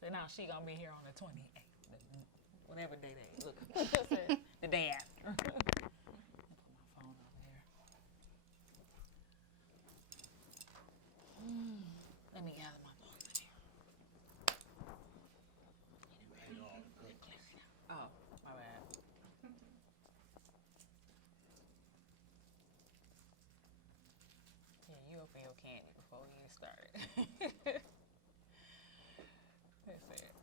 said, now she gonna be here on the 28th, whatever day that is. Look, the day after. Put my phone over here. Let me gather my thoughts in here. Oh, my bad. Yeah, you open your candy before we get started. That's it.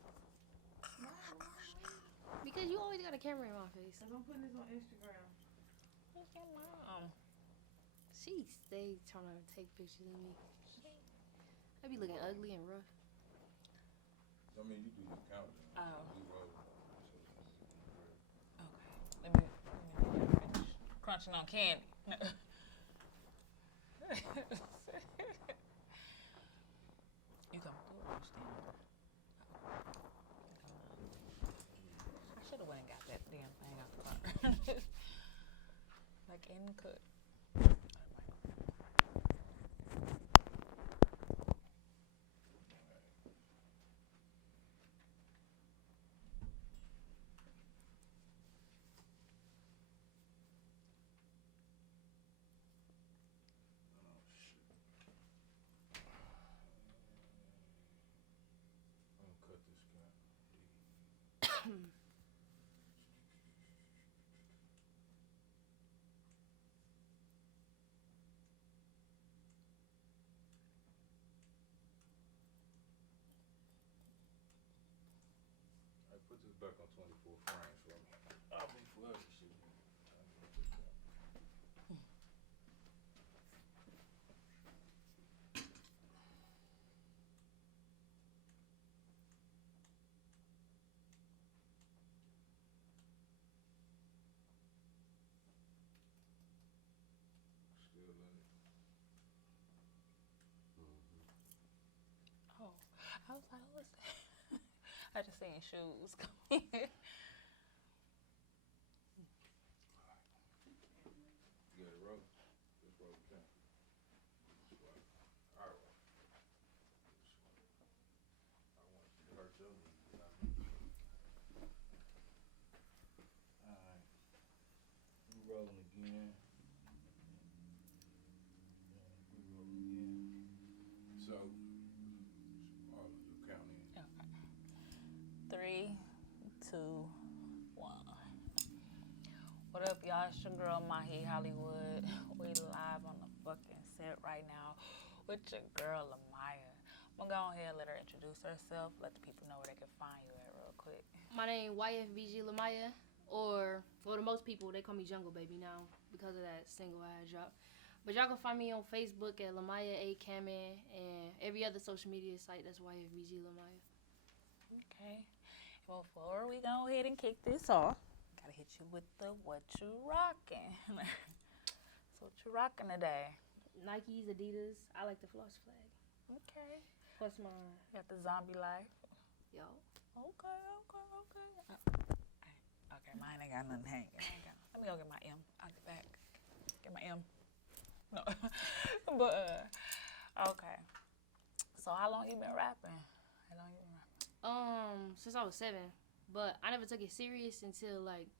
Because you always got a camera in my face. Cause I'm putting this on Instagram. Look at mom. She stay trying to take pictures of me. I be looking ugly and rough. I mean, you do your countdown. Oh. You roll. Okay. Let me finish crunching on candy. You come through or stand? I should have went and got that damn thing out the car. Like in the cut. I'm gonna cut this guy. I put this back on 24 frames for me. I'll be forever shooting. Still in it. Oh, I was like, what's that? I just seen shoes come in. You got it roll? Just roll the camera. All right. I want you to hurt your knees. All right. We rolling again. We rolling again. So, all of you count in. Okay. 3, 2, 1. What up, y'all? It's your girl, Mahi Hollywood. We live on the fucking set right now with your girl, Lamaya. I'm gonna go ahead and let her introduce herself, let the people know where they can find you at real quick. My name YFBG Lamaya, or for the most people, they call me Jungle Baby now because of that single I had dropped. But y'all can find me on Facebook at Lamaya A. Kamen and every other social media site that's YFBG Lamaya. Okay. Well, before we go ahead and kick this off, gotta hit you with the what you rocking. So what you rocking today? Nikes, Adidas, I like the floss flag. Okay. Plus my, Got the zombie life. yo. Okay. Okay, mine ain't got nothing hanging. Let me go get my M out the back. Get my M. No. But, okay. So how long you been rapping? Since I was 7, but I never took it serious until like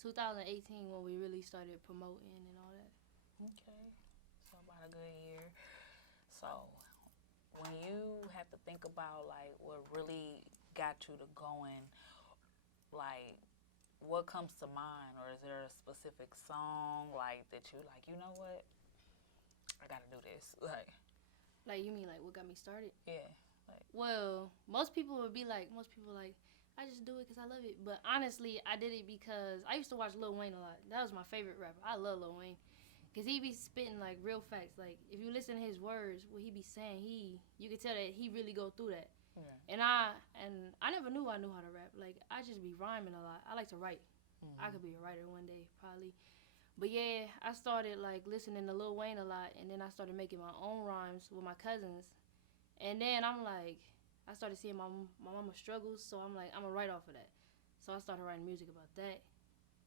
2018 when we really started promoting and all that. Okay. So about a good year. So when you have to think about like what really got you to going, like what comes to mind, or is there a specific song like that you like, you know what? I gotta do this. Like, you mean like what got me started? Yeah. Well, most people like, I just do it because I love it. But honestly, I did it because I used to watch Lil Wayne a lot. That was my favorite rapper. I love Lil Wayne. Because he be spitting like real facts. Like, if you listen to his words, what he be saying, you can tell that he really go through that. Yeah. And I never knew I knew how to rap. Like, I just be rhyming a lot. I like to write. Mm-hmm. I could be a writer one day, probably. But yeah, I started like listening to Lil Wayne a lot, and then I started making my own rhymes with my cousins. And then I'm like, I started seeing my mama struggles, so I'm like, I'm gonna write off of that. So I started writing music about that,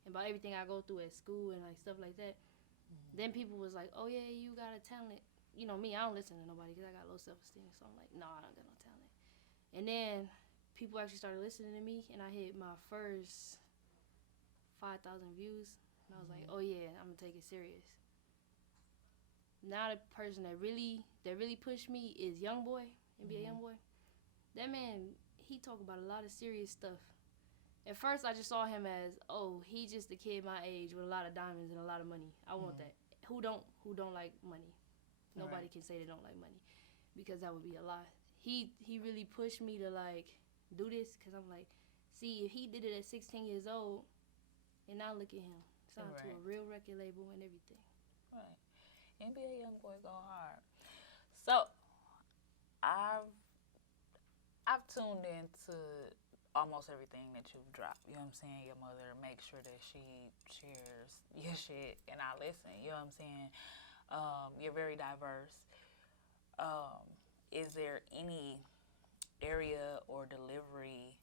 and about everything I go through at school and like stuff like that. Mm-hmm. Then people was like, oh yeah, you got a talent. You know me, I don't listen to nobody because I got low self-esteem. So I'm like, no, I don't got no talent. And then people actually started listening to me, and I hit my first 5,000 views, and I was like, oh yeah, I'm gonna take it serious. Now the person that really pushed me is Youngboy, NBA Youngboy. That man, he talk about a lot of serious stuff. At first, I just saw him as, oh, he just a kid my age with a lot of diamonds and a lot of money. I want that. Who don't like money? Nobody can say they don't like money, because that would be a lie. He really pushed me to like do this, because I'm like, see, if he did it at 16 years old, and now look at him, signed to a real record label and everything. Right. NBA Youngboy go hard. So I've tuned into almost everything that you've dropped. You know what I'm saying? Your mother makes sure that she shares your shit, and I listen. You know what I'm saying? You're very diverse. Is there any area or delivery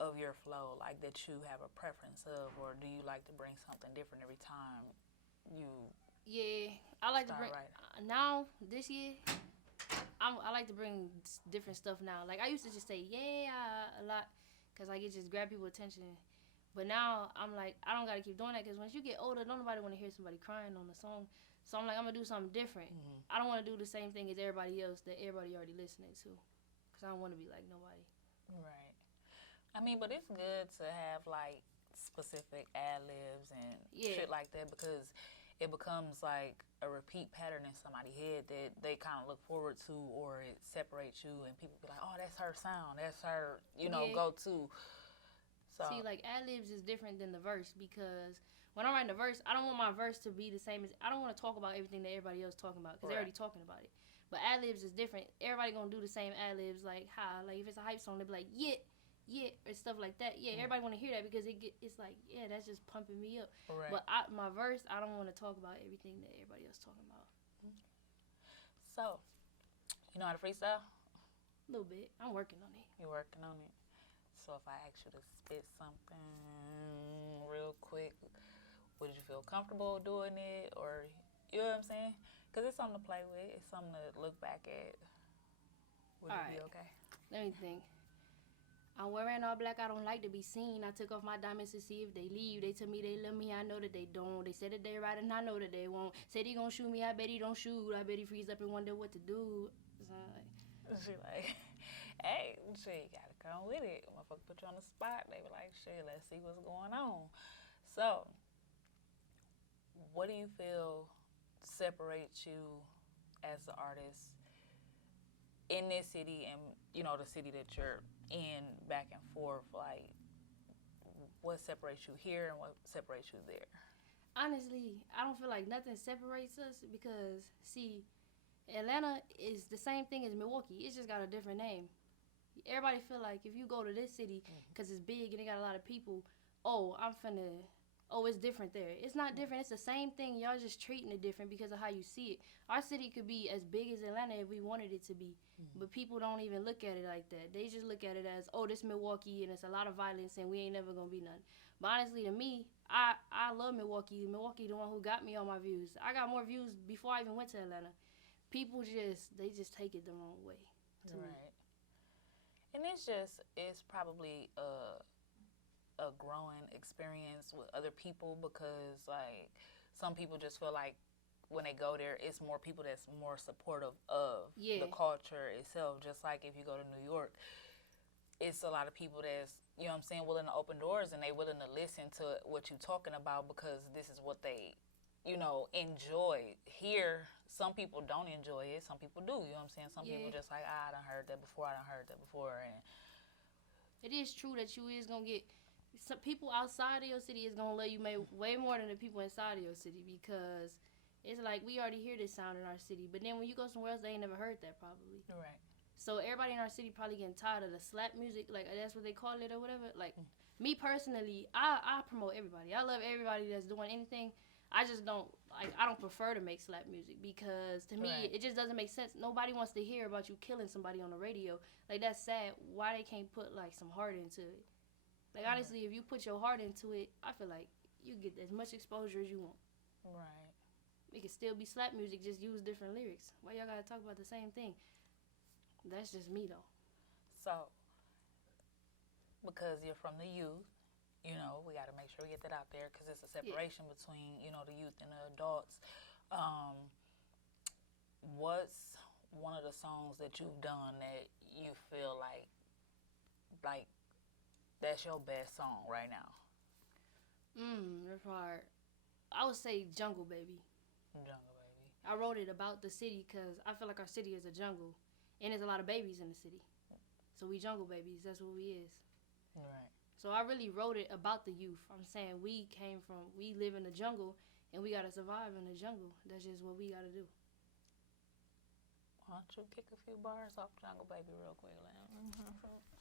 of your flow like that you have a preference of, or do you like to bring something different every time you? Yeah, I like to bring now this year. I like to bring different stuff now. Like I used to just say yeah a lot, cause like it just grab people's attention. But now I'm like, I don't gotta keep doing that, cause once you get older, don't nobody want to hear somebody crying on the song. So I'm like, I'm gonna do something different. I don't want to do the same thing as everybody else that everybody already listening to, cause I don't want to be like nobody. Right. I mean, but it's good to have like specific ad-libs and shit like that, because it becomes like a repeat pattern in somebody's head that they kind of look forward to, or it separates you, and people be like, oh, that's her sound, that's her, go-to. So see, like ad-libs is different than the verse, because when I'm writing the verse, I don't want my verse to be the same as, I don't want to talk about everything that everybody else talking about, because they're already talking about it. But ad-libs is different. Everybody gonna do the same ad-libs, like how, like if it's a hype song, they be like, yeah, or stuff like that. Yeah, everybody want to hear that, because it's like, yeah, that's just pumping me up. Right. But my verse, I don't want to talk about everything that everybody else talking about. So, you know how to freestyle? A little bit. I'm working on it. You're working on it. So if I ask you to spit something real quick, would you feel comfortable doing it, or you know what I'm saying? Because it's something to play with. It's something to look back at. Would you be okay? Let me think. I'm wearing all black, I don't like to be seen. I took off my diamonds to see if they leave. They tell me they love me, I know that they don't. They said that they right, and I know that they won't. Said he gonna shoot me, I bet he don't shoot. I bet he freeze up and wonder what to do. So she like, hey, shit, you gotta come with it. Motherfucker put you on the spot. They be like, shit, let's see what's going on. So, what do you feel separates you as an artist in this city, and the city that you're in, back and forth? Like, what separates you here and what separates you there? Honestly, I don't feel like nothing separates us, because see, Atlanta is the same thing as Milwaukee. It's just got a different name. Everybody feel like if you go to this city, because it's big and they got a lot of people, it's different there. It's not different. It's the same thing. Y'all just treating it different because of how you see it. Our city could be as big as Atlanta if we wanted it to be. But people don't even look at it like that. They just look at it as, oh, this Milwaukee and it's a lot of violence and we ain't never going to be nothing. But honestly, to me, I love Milwaukee. Milwaukee the one who got me all my views. I got more views before I even went to Atlanta. People just take it the wrong way. Right. And it's probably a growing experience with other people, because like some people just feel like when they go there, it's more people that's more supportive of the culture itself. Just like if you go to New York, it's a lot of people that's, willing to open doors, and they willing to listen to what you're talking about, because this is what they, enjoy. Here, some people don't enjoy it. Some people do. You know what I'm saying? Some people just like, I done heard that before. And it is true that you is gonna get some people outside of your city is gonna love you way more than the people inside of your city, because it's like we already hear this sound in our city, but then when you go somewhere else, they ain't never heard that probably. Right. So everybody in our city probably getting tired of the slap music, like that's what they call it or whatever. Like me personally, I promote everybody. I love everybody that's doing anything. I just don't I don't prefer to make slap music, because to me it just doesn't make sense. Nobody wants to hear about you killing somebody on the radio. Like that's sad. Why they can't put like some heart into it? Like honestly, if you put your heart into it, I feel like you get as much exposure as you want. Right. It can still be slap music, just use different lyrics. Why y'all gotta talk about the same thing? That's just me though. So, because you're from the youth. You know, we got to make sure we get that out there because it's a separation between, the youth and the adults. What's one of the songs that you've done that you feel like that's your best song right now? That's hard. I would say Jungle Baby. Jungle Baby. I wrote it about the city because I feel like our city is a jungle, and there's a lot of babies in the city. So we jungle babies. That's what we is. Right. So I really wrote it about the youth. I'm saying we live in the jungle, and we gotta survive in the jungle. That's just what we gotta do. Why don't you kick a few bars off Jungle Baby real quick,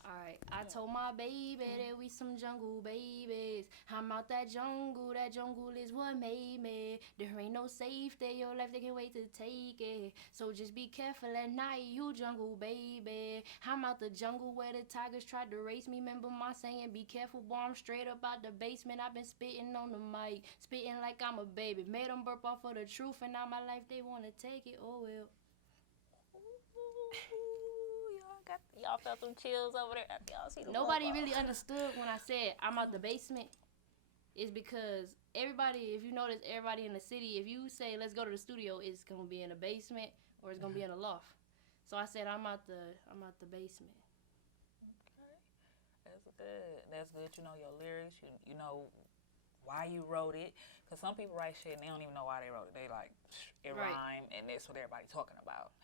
Alright, I told my baby that we some jungle babies. I'm out that jungle is what made me. There ain't no safety, your life they can't wait to take it. So just be careful at night, you jungle baby. I'm out the jungle where the tigers tried to race me. Remember my saying, be careful boy, I'm straight up out the basement. I've been spitting on the mic, spitting like I'm a baby. Made them burp off of the truth and now my life they wanna take it, oh well. Y'all felt some chills over there. Y'all see the Nobody really understood when I said I'm out the basement. It's because everybody, if you notice, everybody in the city, if you say let's go to the studio, it's gonna be in the basement or it's gonna be in a loft. So I said I'm out the basement. Okay, that's good. That's good. You know your lyrics. You know why you wrote it. Cause some people write shit and they don't even know why they wrote it. They like it rhyme and that's what everybody's talking about.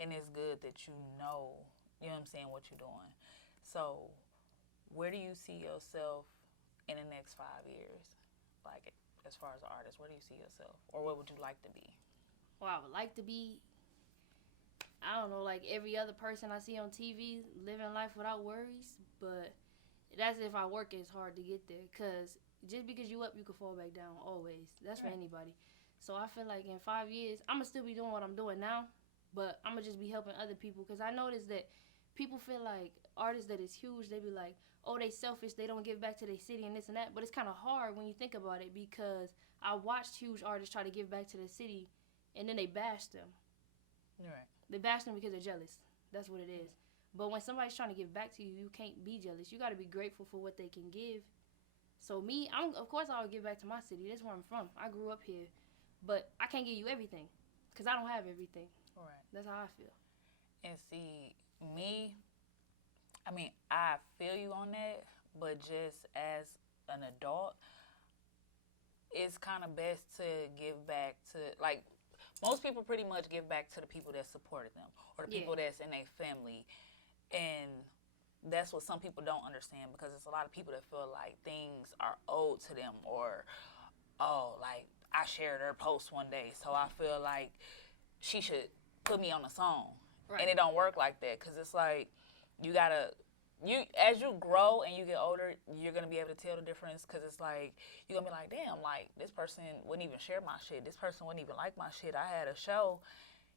And it's good that you know what I'm saying, what you're doing. So, where do you see yourself in the next 5 years? Like, as far as an artist, where do you see yourself? Or what would you like to be? Well, I would like to be, I don't know, like every other person I see on TV, living life without worries. But that's if I work as hard to get there. Because just because you up, you can fall back down always. That's for anybody. So I feel like in 5 years, I'm going to still be doing what I'm doing now. But I'm going to just be helping other people. Because I noticed that people feel like artists that is huge, they be like, oh, they selfish, they don't give back to their city and this and that. But it's kind of hard when you think about it because I watched huge artists try to give back to the city and then they bashed them. Right. They bashed them because they're jealous. That's what it is. But when somebody's trying to give back to you, you can't be jealous. You got to be grateful for what they can give. So me, of course I would give back to my city. That's where I'm from. I grew up here. But I can't give you everything because I don't have everything. Right. That's how I feel. And see, me, I mean, I feel you on that, but just as an adult, it's kind of best to give back to, like, most people pretty much give back to the people that supported them or the people that's in their family. And that's what some people don't understand because it's a lot of people that feel like things are owed to them or, oh, like, I shared her post one day, so I feel like she should put me on a song. Right. And it don't work like that because it's like as you grow and you get older, you're going to be able to tell the difference because it's like, you're going to be like, damn, like, this person wouldn't even share my shit. This person wouldn't even like my shit. I had a show.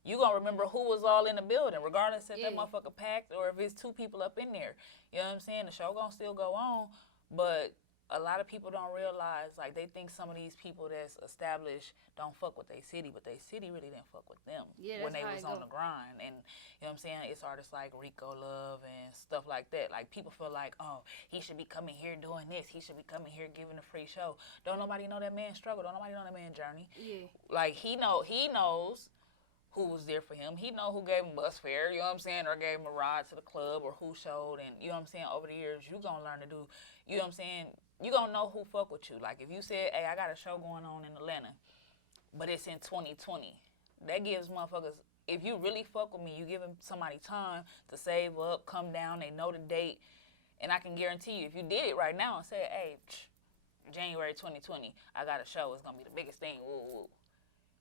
You're going to remember who was all in the building, regardless if that motherfucker packed or if it's 2 people up in there. You know what I'm saying? The show going to still go on, but a lot of people don't realize, like, they think some of these people that's established don't fuck with their city, but their city really didn't fuck with them when they was on the grind. And, you know what I'm saying, it's artists like Rico Love and stuff like that. Like, people feel like, oh, he should be coming here doing this. He should be coming here giving a free show. Don't nobody know that man's struggle. Don't nobody know that man's journey. Yeah. Like, he knows who was there for him. He know who gave him bus fare, you know what I'm saying, or gave him a ride to the club or who showed. And, you know what I'm saying, over the years, you going to learn to do, you know what I'm saying, you gonna know who fuck with you. Like, if you said, hey, I got a show going on in Atlanta, but it's in 2020, that gives motherfuckers, if you really fuck with me, you giving somebody time to save up, come down, they know the date, and I can guarantee you, if you did it right now and said, hey, January 2020, I got a show, it's gonna be the biggest thing, woo, woo.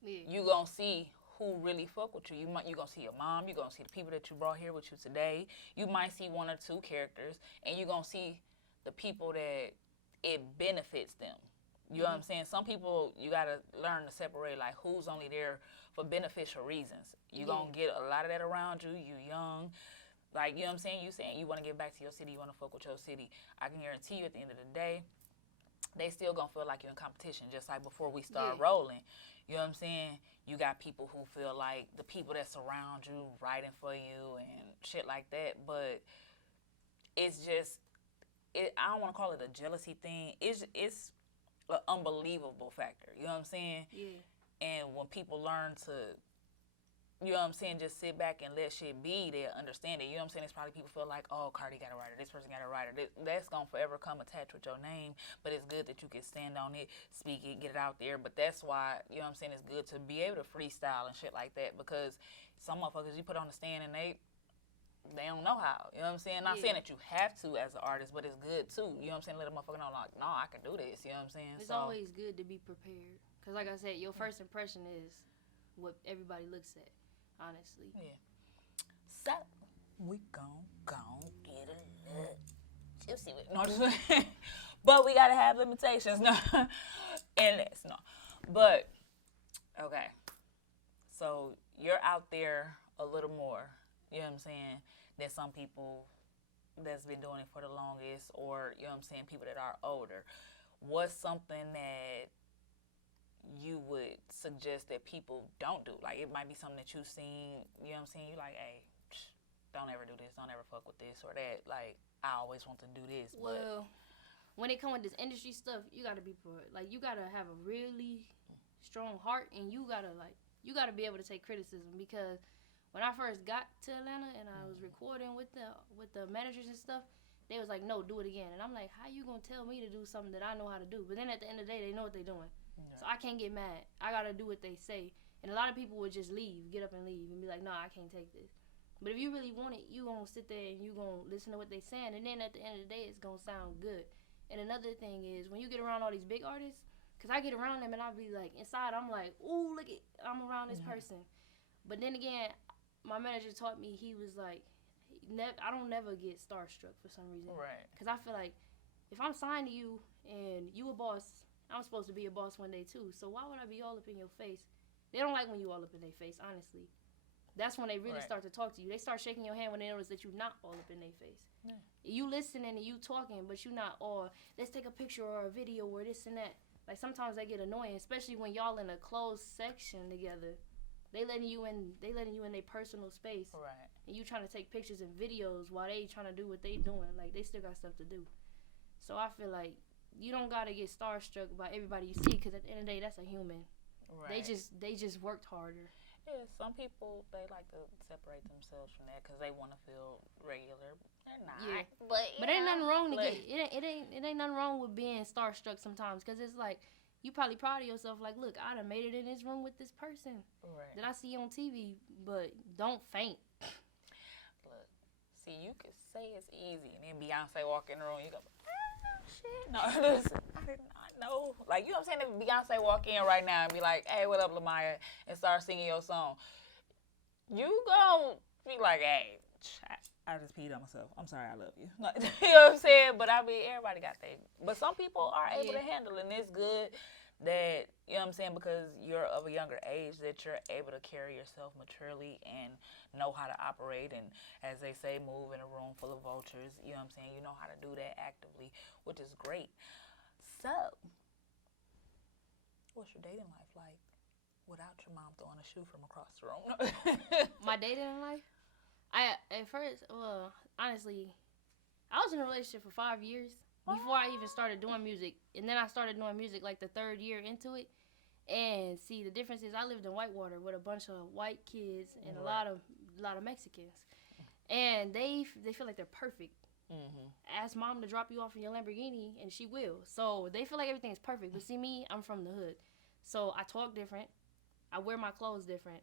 Yeah. You gonna see who really fuck with you. You gonna see your mom, you gonna see the people that you brought here with you today, you might see 1 or 2 characters, and you gonna see the people that it benefits them. You know what I'm saying? Some people, you got to learn to separate, like, who's only there for beneficial reasons. You going to get a lot of that around you. You young. Like, you know what I'm saying? You saying you want to get back to your city. You want to fuck with your city. I can guarantee you at the end of the day, they still going to feel like you're in competition, just like before we start rolling. You know what I'm saying? You got people who feel like the people that surround you writing for you and shit like that. But it's just, I don't want to call it a jealousy thing. It's an unbelievable factor. You know what I'm saying? Yeah. And when people learn to, you know what I'm saying, just sit back and let shit be, they'll understand it. You know what I'm saying? It's probably people feel like, oh, Cardi got a writer, this person got a writer. That's going to forever come attached with your name, but it's good that you can stand on it, speak it, get it out there. But that's why, you know what I'm saying, it's good to be able to freestyle and shit like that, because some motherfuckers you put on the stand and they don't know how. You know what I'm saying? Not saying that you have to as an artist, but it's good too. You know what I'm saying? Let a motherfucker know, like, no, I can do this. You know what I'm saying? It's always good to be prepared. Because, like I said, your first impression is what everybody looks at, honestly. Yeah. So, we gon' get a little juicy with it. No, but we gotta have limitations. No. And this, no. But, okay. So, you're out there a little more, you know what I'm saying, than some people that's been doing it for the longest, or, you know what I'm saying, people that are older. What's something that you would suggest that people don't do? Like, it might be something that you've seen, you know what I'm saying, you're like, hey, don't ever do this, don't ever fuck with this or that. Like, I always want to do this. Well, when it comes with this industry stuff, you got to be prepared. Like, you got to have a really strong heart, and you got to be able to take criticism, because when I first got to Atlanta and I was recording with the managers and stuff, they was like, no, do it again. And I'm like, how you going to tell me to do something that I know how to do? But then at the end of the day, they know what they're doing. Yeah. So I can't get mad. I got to do what they say. And a lot of people would just leave, get up and leave, and be like, no, I can't take this. But if you really want it, you going to sit there and you going to listen to what they saying. And then at the end of the day, it's going to sound good. And another thing is, when you get around all these big artists, because I get around them and I be like, inside, I'm like, ooh, look at, I'm around this person. But then again, my manager taught me, he was like, I don't never get starstruck for some reason. Right. Because I feel like if I'm signed to you and you a boss, I'm supposed to be a boss one day too. So why would I be all up in your face? They don't like when you all up in their face, honestly. That's when they really start to talk to you. They start shaking your hand when they notice that you're not all up in their face. Yeah. You listening and you talking, but you not all, let's take a picture or a video or this and that. Like, sometimes they get annoying, especially when y'all in a closed section together. They letting you in their personal space. Right. And you trying to take pictures and videos while they trying to do what they doing. Like, they still got stuff to do. So I feel like you don't got to get starstruck by everybody you see, because at the end of the day, that's a human. Right. They just worked harder. Yeah, some people, they like to separate themselves from that because they want to feel regular. They're not. Yeah. But ain't nothing wrong it ain't nothing wrong with being starstruck sometimes, because it's like, you probably proud of yourself, like, look, I done made it in this room with this person that I see on TV, but don't faint. Look, see, you can say it's easy, and then Beyonce walk in the room, you go, shit. No, listen, I did not know. Like, you know what I'm saying? If Beyonce walk in right now and be like, hey, what up, Lamaya, and start singing your song, you gon' be like, hey, I just peed on myself. I'm sorry, I love you. You know what I'm saying? But I mean, everybody got that. But some people are able to handle it, and it's good that, you know what I'm saying, because you're of a younger age, that you're able to carry yourself maturely and know how to operate, and, as they say, move in a room full of vultures. You know what I'm saying? You know how to do that actively, which is great. So, what's your dating life like without your mom throwing a shoe from across the room? My dating life? At first, well, honestly, I was in a relationship for 5 years before I even started doing music. And then I started doing music like the 3rd year into it. And see, the difference is I lived in Whitewater with a bunch of white kids and a lot of Mexicans. And they feel like they're perfect. Mm-hmm. Ask mom to drop you off in your Lamborghini, and she will. So they feel like everything is perfect. But see, me, I'm from the hood. So I talk different. I wear my clothes different.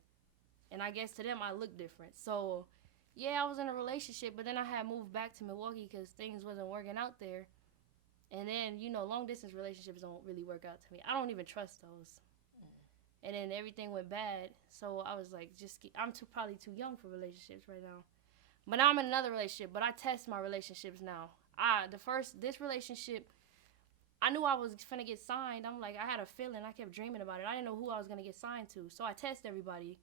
And I guess to them, I look different. So, yeah, I was in a relationship, but then I had moved back to Milwaukee because things wasn't working out there. And then, you know, long-distance relationships don't really work out to me. I don't even trust those. And then everything went bad. So I was like, I'm probably too young for relationships right now. But now I'm in another relationship, but I test my relationships now. This relationship, I knew I was finna get signed. I'm like, I had a feeling. I kept dreaming about it. I didn't know who I was gonna get signed to. So I test everybody.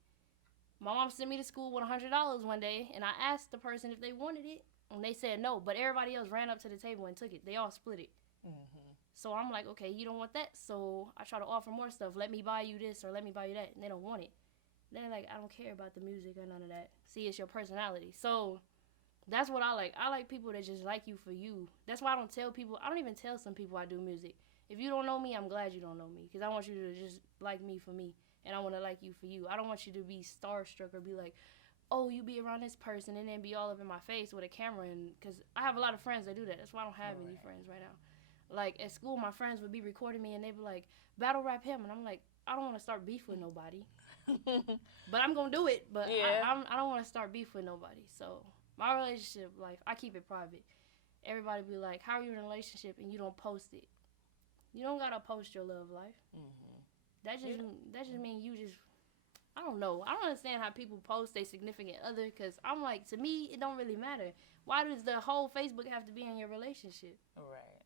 My mom sent me to school with $100 one day, and I asked the person if they wanted it, and they said no. But everybody else ran up to the table and took it. They all split it. Mm-hmm. So I'm like, okay, you don't want that. So I try to offer more stuff. Let me buy you this or let me buy you that. And they don't want it. They're like, I don't care about the music or none of that. See, it's your personality. So That's what I like. I like people that just like you for you. That's why I don't tell people. I don't even tell some people I do music. If you don't know me, I'm glad you don't know me. Because I want you to just like me for me. And I want to like you for you. I don't want you to be starstruck or be like, oh, you be around this person and then be all up in my face with a camera. And because I have a lot of friends that do that. That's why I don't have any friends right now. Like, at school, my friends would be recording me and they'd be like, battle rap him. And I'm like, I don't want to start beef with nobody. But I'm going to do it. But I don't want to start beef with nobody. So my relationship life, I keep it private. Everybody be like, how are you in a relationship? And you don't post it. You don't got to post your love life. That just means you just, I don't know. I don't understand how people post their significant other because I'm like, to me, it don't really matter. Why does the whole Facebook have to be in your relationship? Right.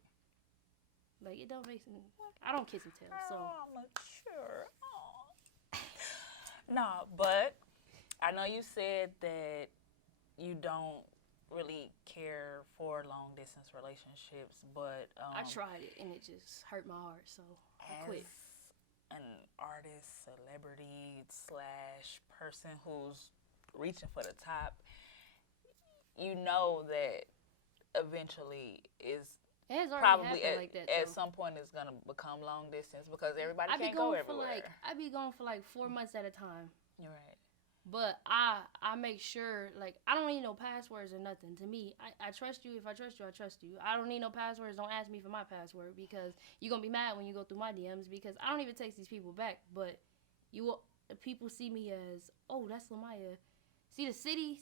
Like, it don't make sense. I don't kiss and tell, so. Oh, mature. Oh. No, but I know you said that you don't really care for long distance relationships, but I tried it and it just hurt my heart, so I quit. As an artist, celebrity / person who's reaching for the top, you know that eventually is probably at some point it's gonna become long distance because everybody can't go everywhere. I be going for like 4 months at a time. You're right. But I make sure, like, I don't need no passwords or nothing. To me, I trust you. If I trust you, I trust you. I don't need no passwords. Don't ask me for my password because you're going to be mad when you go through my DMs because I don't even text these people back. But people see me as, oh, that's Lamaya. See the city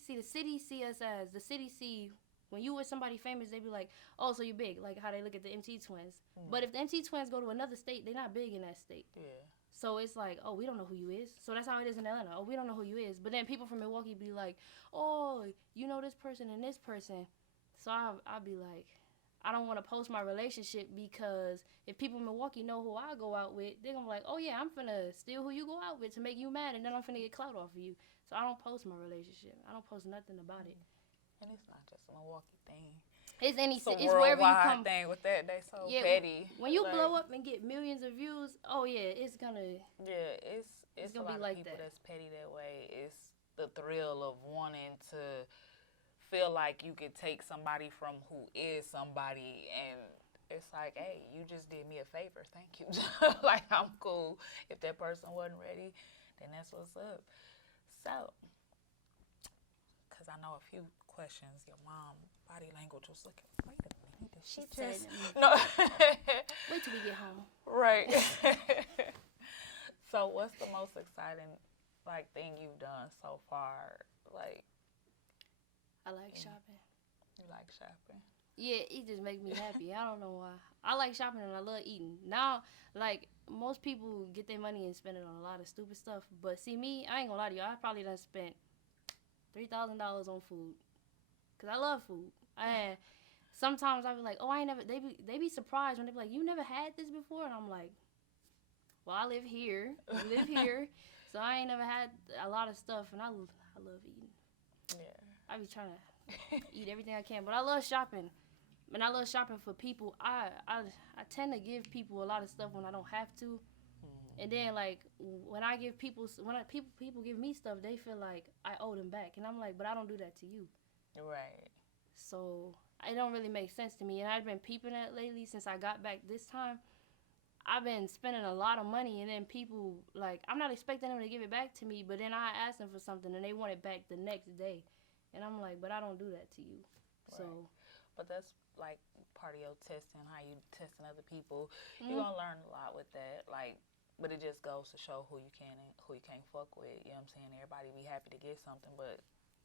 see us as, the city see, when you with somebody famous, they be like, oh, so you big. Like how they look at the MT Twins. But if the MT Twins go to another state, they're not big in that state. Yeah. So it's like, oh, we don't know who you is. So that's how it is in Atlanta. Oh, we don't know who you is. But then people from Milwaukee be like, oh, you know this person and this person. So I'll be like, I don't want to post my relationship because if people in Milwaukee know who I go out with, they're going to be like, oh, yeah, I'm finna steal who you go out with to make you mad, and then I'm finna get clout off of you. So I don't post my relationship. I don't post nothing about it. And it's not just a Milwaukee thing. It's it's wherever you come. Thing with that, they so petty. When you blow up and get millions of views, oh yeah, it's gonna. Yeah, it's gonna be like people that's petty that way. It's the thrill of wanting to feel like you could take somebody from who is somebody, and it's like, hey, you just did me a favor, thank you. Like, I'm cool. If that person wasn't ready, then that's what's up. So, because I know a few questions, your mom. Body language was looking. Wait a minute, did she just? No. Wait till we get home. Right. So, what's the most exciting thing you've done so far? Like, I like shopping. You like shopping? Yeah, it just makes me happy. I don't know why. I like shopping and I love eating. Now, like, most people get their money and spend it on a lot of stupid stuff. But see, me, I ain't gonna lie to you. I probably done spent $3,000 on food. Because I love food. And sometimes I be like, oh, I ain't never, they be surprised when they be like, you never had this before? And I'm like, well, I live here. So I ain't never had a lot of stuff. And I love eating. Yeah. I be trying to eat everything I can. But I love shopping. And I love shopping for people. I tend to give people a lot of stuff when I don't have to. Mm-hmm. And then, like, when people give me stuff, they feel like I owe them back. And I'm like, but I don't do that to you. Right. So it don't really make sense to me. And I've been peeping at it lately since I got back this time. I've been spending a lot of money, and then people, like, I'm not expecting them to give it back to me, but then I ask them for something, and they want it back the next day. And I'm like, but I don't do that to you. Right. So. But that's, like, part of your testing, how you testing other people. Mm-hmm. You're going to learn a lot with that. Like, but it just goes to show who you can and who you can't fuck with. You know what I'm saying? Everybody be happy to get something, but.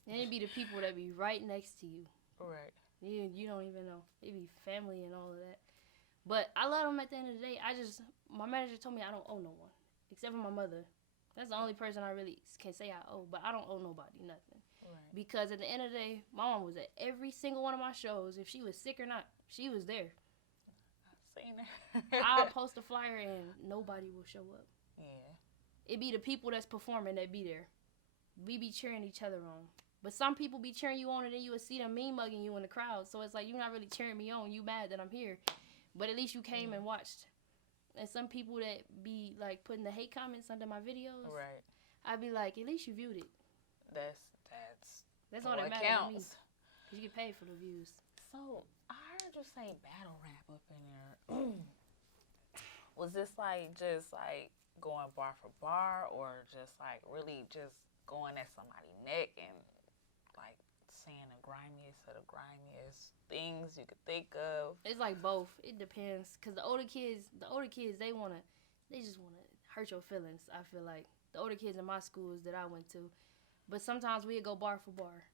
And it be the people that be right next to you. Right. You don't even know. They be family and all of that. But I love them at the end of the day. My manager told me I don't owe no one. Except for my mother. That's the only person I really can say I owe. But I don't owe nobody nothing. Right. Because at the end of the day, my mom was at every single one of my shows. If she was sick or not, she was there. I've seen her. I'll post a flyer and nobody will show up. Yeah. It be the people that's performing that be there. We be cheering each other on. But some people be cheering you on and then you would see them mean mugging you in the crowd. So it's like, you're not really cheering me on. You mad that I'm here. But at least you came and watched. And some people that be like putting the hate comments under my videos. Right. I'd be like, at least you viewed it. That's all that matters to me. 'Cause you get paid for the views. So I heard you say battle rap up in there. Was this like just like going bar for bar, or just like really just going at somebody's neck and like saying the grimiest of the grimiest things you could think of? It's like both. It depends. 'Cause the older kids, they just wanna hurt your feelings. I feel like the older kids in my schools that I went to, but sometimes we'd go bar for bar.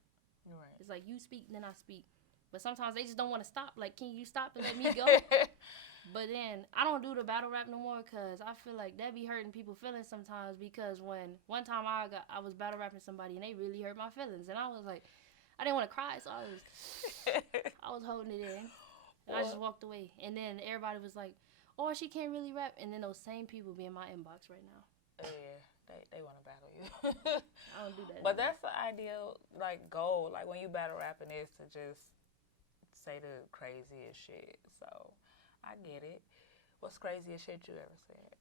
Right. It's like you speak, then I speak. But sometimes they just don't want to stop. Like, can you stop and let me go? But then I don't do the battle rap no more because I feel like that be hurting people's feelings sometimes. Because when one time I was battle rapping somebody and they really hurt my feelings, and I was like, I didn't want to cry, so I was holding it in, and I just walked away. And then everybody was like, "Oh, she can't really rap," and then those same people be in my inbox right now. Yeah, they want to battle you. I don't do that. But that's the ideal like goal. Like when you battle rapping is to just say the craziest shit. So I get it. What's craziest shit you ever said?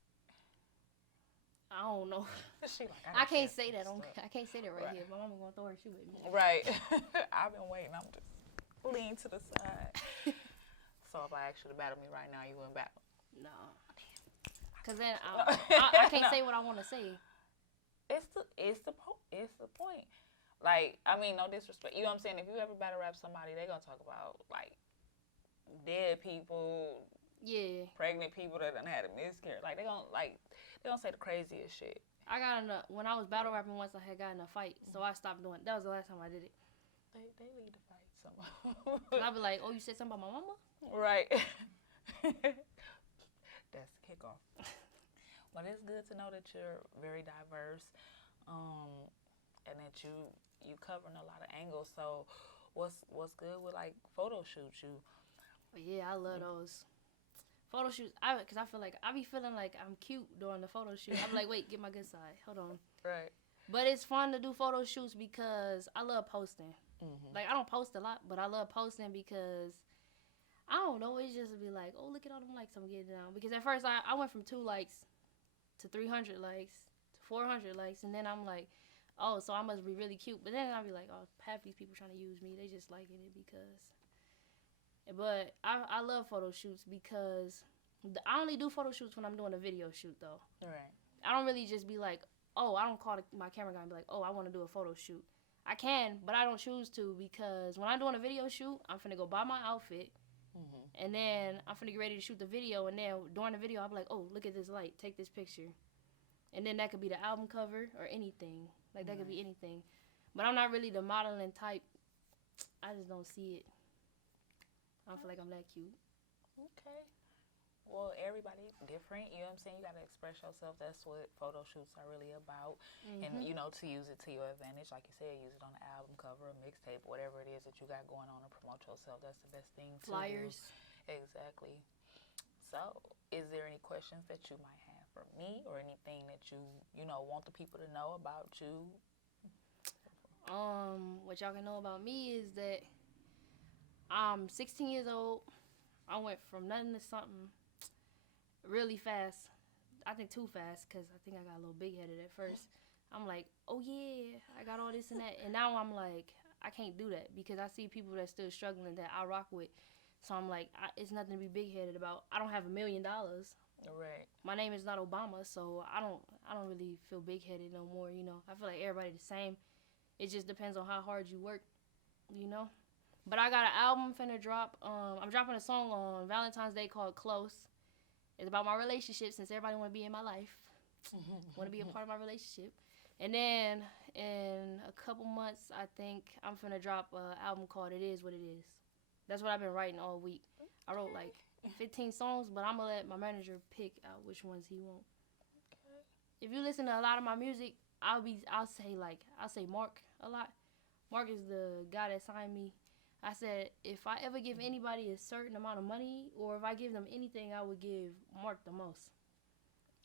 I don't know. She like, I can't say that. stuff. I can't say that right Right. here. My mama gonna throw her shoe at me. Right. I've been waiting. I'm just lean to the side. So if I asked you to battle me right now, you wouldn't battle? No. Cause then I can't say what I want to say. It's the point. Like, I mean, no disrespect. You know what I'm saying? If you ever battle rap somebody, they gonna talk about like dead people, Yeah. pregnant people that done had a miscarriage. Like they gonna say the craziest shit. I got in when I was battle rapping once, I had gotten in a fight, so I stopped doing it. That was the last time I did it. They lead the fight And I'd be like, "Oh, you said something about my mama?" Right. That's the kickoff. But it's good to know that you're very diverse, and that you covering a lot of angles. So, what's good with like photo shoots? But yeah, I love those photo shoots. Cause I feel like I be feeling like I'm cute during the photo shoot. I'm like, wait, get my good side. Hold on. Right. But it's fun to do photo shoots because I love posting. Mm-hmm. Like I don't post a lot, but I love posting because I don't know. It's just be like, oh, look at all them likes I'm getting now. Because at first I went from 2 likes to 300 likes to 400 likes, and then I'm like, oh, so I must be really cute. But then I'll be like, oh, half these people trying to use me. They just liking it because. But I love photo shoots because I only do photo shoots when I'm doing a video shoot though. Right. I don't really just be like, oh, I don't call my camera guy and be like, oh, I want to do a photo shoot. I can, but I don't choose to because when I'm doing a video shoot, I'm finna go buy my outfit. Mm-hmm. And then I'm finna get ready to shoot the video, and then during the video, I'll be like, oh, look at this light, take this picture. And then that could be the album cover or anything. Like, that could be anything. But I'm not really the modeling type. I just don't see it. I don't feel like I'm that cute. Okay. Well, everybody different. You know what I'm saying? You got to express yourself. That's what photo shoots are really about. Mm-hmm. And, you know, to use it to your advantage. Like you said, use it on an album cover, a mixtape, whatever it is that you got going on to promote yourself. That's the best thing to Flyers. do. Exactly. So, is there any questions that you might have for me or anything that you know, want the people to know about you? What y'all can know about me is that I'm 16 years old. I went from nothing to something really fast. I think too fast because I think I got a little big-headed at first. I'm like, oh yeah, I got all this and that. And now I'm like, I can't do that because I see people that's still struggling that I rock with. So I'm like, it's nothing to be big-headed about. I don't have $1 million. Right. My name is not Obama, so I don't really feel big-headed no more, you know. I feel like everybody the same. It just depends on how hard you work, you know. But I got an album finna drop. I'm dropping a song on Valentine's Day called Close. It's about my relationship since everybody want to be in my life. Want to be a part of my relationship. And then in a couple months, I think I'm finna drop an album called It Is What It Is. That's what I've been writing all week. I wrote like 15 songs, but I'm going to let my manager pick out which ones he wants. Okay. If you listen to a lot of my music, I'll say Mark a lot. Mark is the guy that signed me. I said, if I ever give anybody a certain amount of money, or if I give them anything, I would give Mark the most.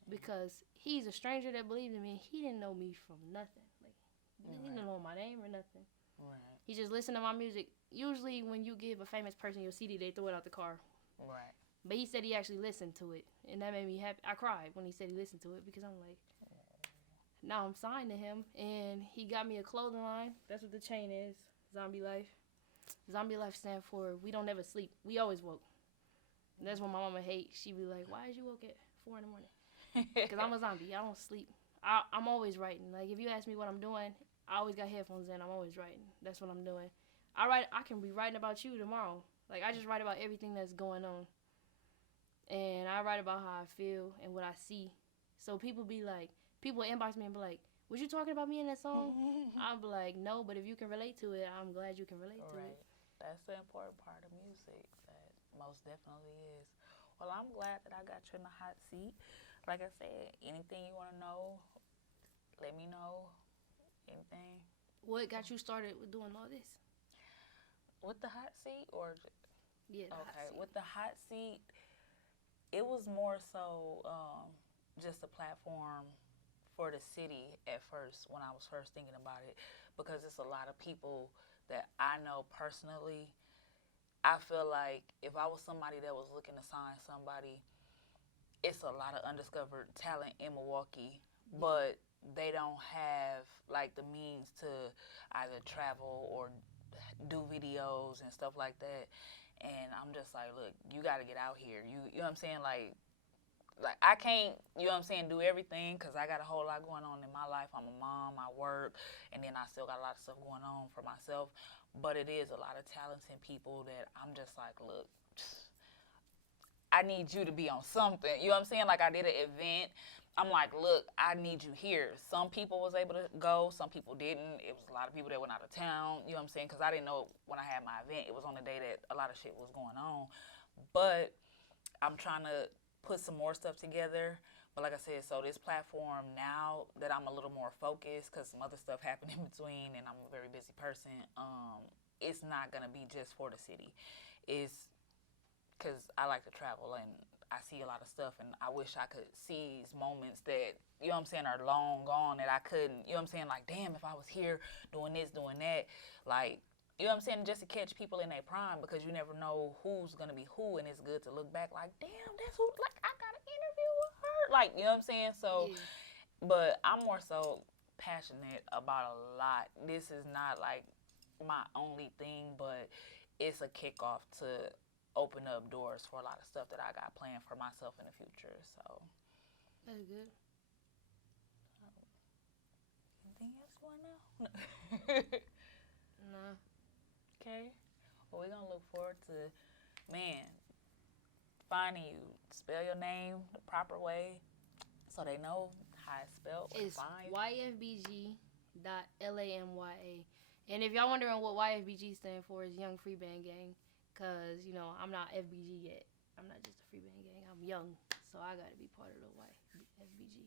Because he's a stranger that believed in me. He didn't know me from nothing. Like, he didn't know my name or nothing. Right. He just listened to my music. Usually when you give a famous person your CD, they throw it out the car. Right. But he said he actually listened to it. And that made me happy. I cried when he said he listened to it because I'm like, now I'm signed to him. And he got me a clothing line. That's what the chain is. Zombie Life. Zombie life stand for we don't never sleep. We always woke. And that's what my mama hates. She be like, why is you woke at 4 in the morning? Because I'm a zombie. I don't sleep. I'm always writing. Like, if you ask me what I'm doing, I always got headphones in. I'm always writing. That's what I'm doing. I can be writing about you tomorrow. Like, I just write about everything that's going on. And I write about how I feel and what I see. So people inbox me and be like, was you talking about me in that song? I'll be like, no, but if you can relate to it, I'm glad you can relate to it. That's the important part of music. That most definitely is. Well, I'm glad that I got you in the hot seat. Like I said, anything you want to know, let me know. Anything. What got you started with doing all this? With the hot seat or? Yeah, the hot seat. With the hot seat, it was more so just a platform for the city at first when I was first thinking about it, because it's a lot of people that I know personally. I feel like if I was somebody that was looking to sign somebody, it's a lot of undiscovered talent in Milwaukee, but they don't have like the means to either travel or do videos and stuff like that. And I'm just like, look, you got to get out here. You know what I'm saying? Like I can't, you know what I'm saying, do everything because I got a whole lot going on in my life. I'm a mom, I work, and then I still got a lot of stuff going on for myself. But it is a lot of talented people that I'm just like, look, I need you to be on something. You know what I'm saying? Like I did an event. I'm like, look, I need you here. Some people was able to go. Some people didn't. It was a lot of people that went out of town. You know what I'm saying? Because I didn't know when I had my event. It was on the day that a lot of shit was going on. But I'm trying to put some more stuff together. But like I said, so this platform now that I'm a little more focused because some other stuff happened in between and I'm a very busy person, it's not going to be just for the city. It's because I like to travel and I see a lot of stuff and I wish I could seize moments that, you know what I'm saying, are long gone that I couldn't, you know what I'm saying, like, damn, if I was here doing this, doing that, like, you know what I'm saying, just to catch people in their prime because you never know who's going to be who, and it's good to look back like, damn, that's who, like, I got an interview with her. Like, you know what I'm saying? So, but I'm more so passionate about a lot. This is not, like, my only thing, but it's a kickoff to open up doors for a lot of stuff that I got planned for myself in the future, so. That's good. Anything else you want to know? Nah. Okay. Well, we're going to look forward to, man, finding you. Spell your name the proper way so they know how it's spelled. It's YFBG.LAMYA. And if y'all wondering what YFBG stand for, is Young Free Band Gang. Because, you know, I'm not FBG yet. I'm not just a free band gang. I'm young. So I got to be part of the YFBG.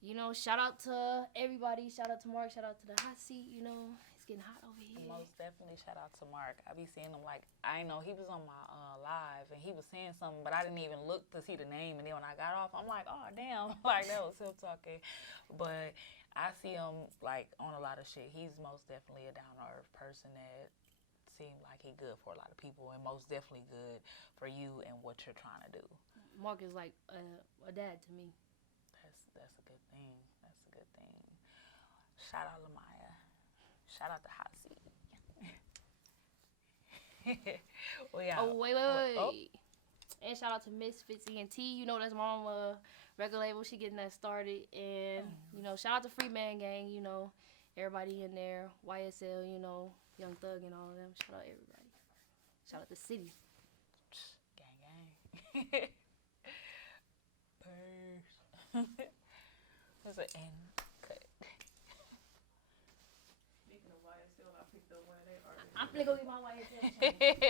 You know, shout out to everybody. Shout out to Mark. Shout out to the hot seat. You know, it's getting hot over here. Most definitely shout out to Mark. I be seeing him like, I know he was on my live and he was saying something, but I didn't even look to see the name. And then when I got off, I'm like, oh, damn. Like, that was him talking. But I see him like on a lot of shit. He's most definitely a down-to-earth person that seems like he good for a lot of people and most definitely good for you and what you're trying to do. Mark is like a dad to me. That's a good thing. That's a good thing. Shout out Lamaya. Shout out the hot seat. Well, yeah. Oh, wait. Oh. And shout out to Miss Fitzy and T. You know, that's my mama record label. She getting that started. And, you know, shout out to Free Man Gang. You know, everybody in there. YSL, you know, Young Thug and all of them. Shout out everybody. Shout out the city. Gang. Birds. What's it? And cut. Speaking of YSL, I picked up one of their artists. I'm finna go get my YSL.